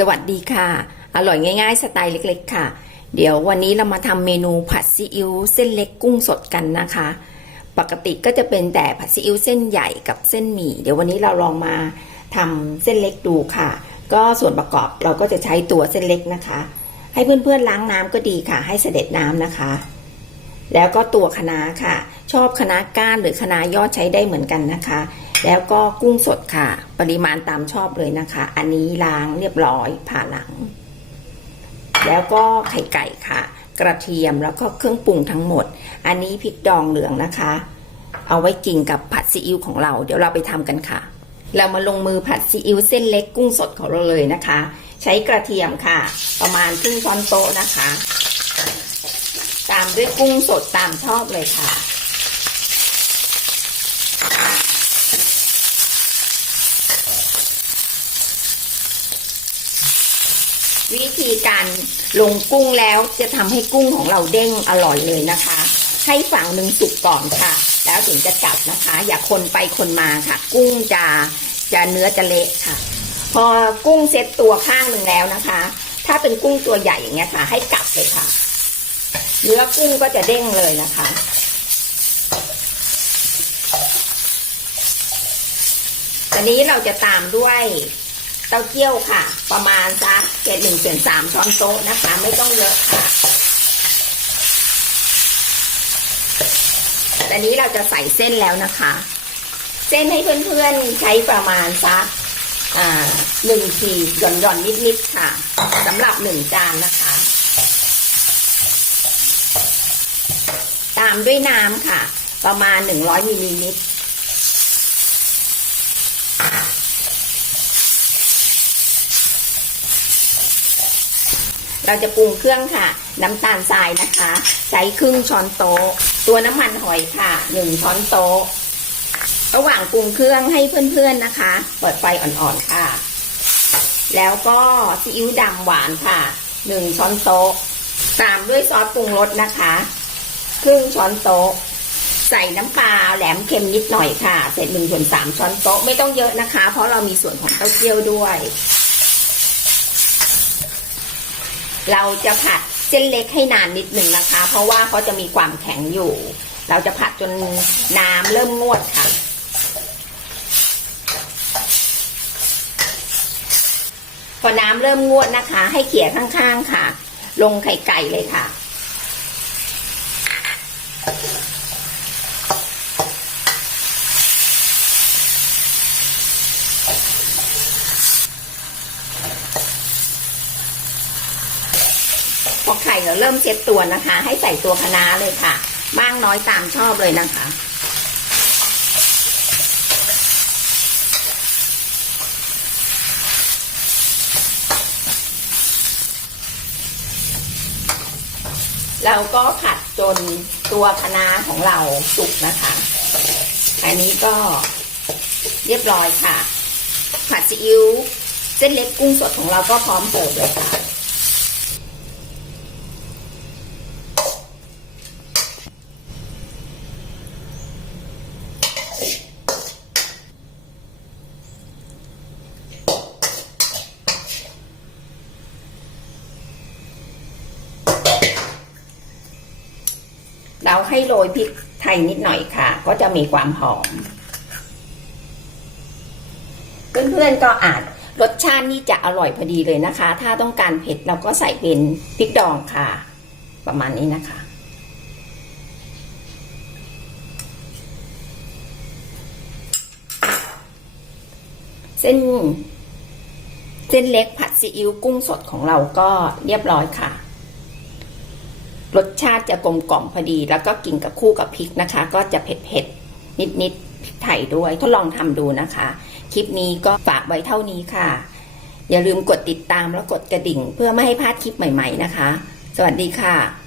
สวัสดีค่ะ อร่อยง่ายๆ สไตล์เล็กๆ ค่ะ เดี๋ยววันนี้เรามาทำเมนูผัดซีอิ๊วเส้นเล็กกุ้งสดกันนะคะ ปกติก็จะเป็นแต่ผัดซีอิ๊วเส้นใหญ่กับเส้นหมี่ เดี๋ยววันนี้เราลองมาทำเส้นเล็กดูค่ะ ก็ส่วนประกอบเราก็จะใช้ตัวเส้นเล็กนะคะ ให้เพื่อนๆล้างน้ำก็ดีค่ะ ให้เสด็จน้ำนะคะ แล้วก็ตัวคะน้าค่ะ ชอบคะน้าก้านหรือคะน้ายอดใช้ได้เหมือนกันนะคะ แล้วก็กุ้งสดค่ะ ปริมาณตามชอบเลยนะคะ อันนี้ล้างเรียบร้อยผ่าหลัง แล้วก็ไข่ไก่ค่ะ กระเทียมแล้วก็เครื่องปรุงทั้งหมด อันนี้พริกดองเหลืองนะคะ เอาไว้กินกับผัดซีอิ๊วของเรา เดี๋ยวเราไปทำกันค่ะ เรามาลงมือผัดซีอิ๊วเส้นเล็กกุ้งสดของเราเลยนะคะ ใช้กระเทียมค่ะ ประมาณครึ่งช้อนโต๊ะนะคะ ตามด้วยกุ้งสดตามชอบเลยค่ะ วิธีการลงกุ้งแล้วจะทำให้กุ้งของเราเด้งอร่อยเลยนะคะ ให้ฝั่งหนึ่งสุกก่อนค่ะ แล้วถึงจะกลับนะคะ อย่าคนไปคนมาค่ะ กุ้งจะจะเนื้อจะเละค่ะ พอกุ้งเซ็ตตัวข้างหนึ่งแล้วนะคะ ถ้าเป็นกุ้งตัวใหญ่อย่างเงี้ยค่ะ ให้กลับเลยค่ะ เนื้อกุ้งก็จะเด้งเลยนะคะตอนนี้เราจะตามด้วย เต้าเจี้ยวค่ะ ประมาณสักเศษหนึ่งส่วนสามช้อนโต๊ะนะคะ ไม่ต้องเยอะค่ะตอนนี้เราจะใส่เส้นแล้วนะคะ เส้นให้เพื่อนๆใช้ประมาณสักหนึ่งขีดหย่อนหย่อนๆนิดๆค่ะสำหรับหนึ่งจานนะคะ ตามด้วยน้ำค่ะ ประมาณ100มิลลิลิตร เราจะปรุงเครื่องค่ะ น้ำตาลทรายนะคะ ใช้ครึ่งช้อนโต๊ะ ตัวน้ำมันหอยค่ะหนึ่งช้อนโต๊ะ ระหว่างปรุงเครื่องให้เพื่อนๆนะคะ เปิดไฟอ่อนๆค่ะ แล้วก็ซีอิ๊วดำหวานค่ะหนึ่งช้อนโต๊ะ ตามด้วยซอสปรุงรสนะคะครึ่งช้อนโต๊ะ ใส่น้ำปลาแหลมเค็มนิดหน่อยค่ะเศษหนึ่งส่วนสามช้อนโต๊ะไม่ต้องเยอะนะคะ เพราะเรามีส่วนของเต้าเจี้ยวด้วย เราจะผัดเส้นเล็กให้นานนิดหนึ่งนะคะ เพราะว่าเขาจะมีความแข็งอยู่ เราจะผัดจนน้ำเริ่มงวดค่ะ พอน้ำเริ่มงวดนะคะ ให้เขี่ยข้างๆค่ะ ลงไข่ไก่เลยค่ะ พอไข่เราเริ่มเซ็ตตัวนะคะ ให้ใส่ตัวคะน้าเลยค่ะมากน้อยตามชอบเลยนะคะ เราก็ผัดจนตัวคะน้าของเราสุกนะคะอันนี้ก็เรียบร้อยค่ะ ผัดซีอิ๊วเส้นเล็กกุ้งสดของเราก็พร้อมเสิร์ฟเลยค่ะ เราให้โรยพริกไทยนิดหน่อยค่ะ ก็จะมีความหอม เพื่อนๆก็อาจรสชาตินี่จะอร่อยพอดีเลยนะคะ ถ้าต้องการเผ็ดเราก็ใส่เป็นพริกดองค่ะ ประมาณนี้นะคะ ส้น เส้นเล็กผัดซีอิ๊วกุ้งสดของเราก็เรียบร้อยค่ะ รสชาติจะกลมกล่อมพอดี แล้วก็กินกับคู่กับพริกนะคะ ก็จะเผ็ดเผ็ดนิดนิดๆพริกไทยด้วย ทดลองทำดูนะคะ คลิปนี้ก็ฝากไว้เท่านี้ค่ะ อย่าลืมกดติดตามแล้วกดกระดิ่ง เพื่อไม่ให้พลาดคลิปใหม่ ๆ นะคะ สวัสดีค่ะ